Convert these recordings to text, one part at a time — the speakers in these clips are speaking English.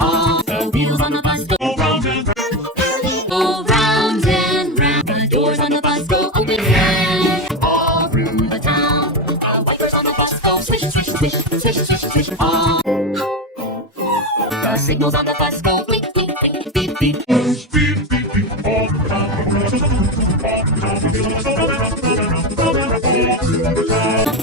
All the wheels on the bus go round and round. Go round and round. The doors on the bus go open and all through the town. The wipers on the bus go swish, swish, swish, swish, swish, swish. All the signals on the bus go blink, blink, blink, beep, beep. Beep, beep, beep, all the time.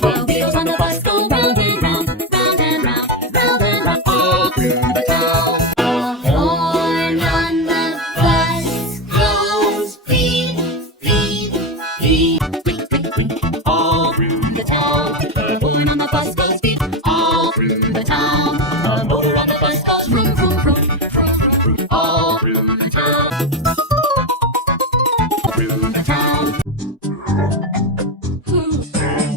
The wheels on the bus go round and round, round and round, round and round, all through the town. The horn on the bus goes beep, beep, beep, beep, beep, beep, all through the town. The horn on the bus goes beep, all through the town. The motor on the bus goes vroom, vroom, vroom, vroom, vroom, all through the town. Through the town.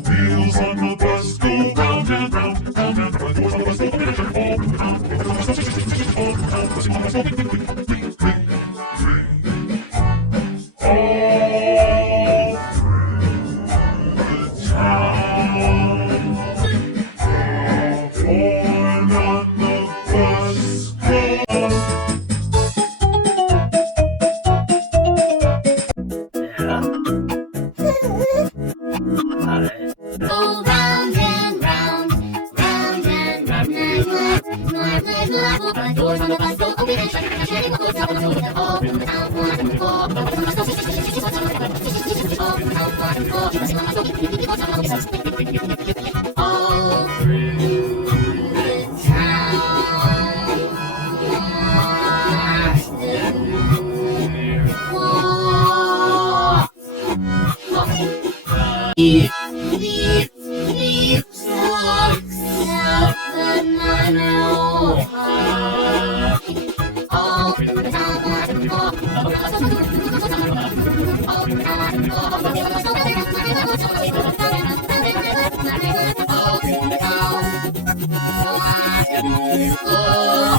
Wheels on the bus go round and round, round and round. Doors on the bus go open and shut all through the town. All through the town. The signal on the bus go ring, ring, ring, ring, ring, ring. All through the town. The horn on the bus goes. Go round and round, round and round. The doors on the bus go open and shut, shutting the doors down all through the town. All through the town, all through the town. All through beep, beep, beep, stop, stop, all through the town, all through the town, all through the town.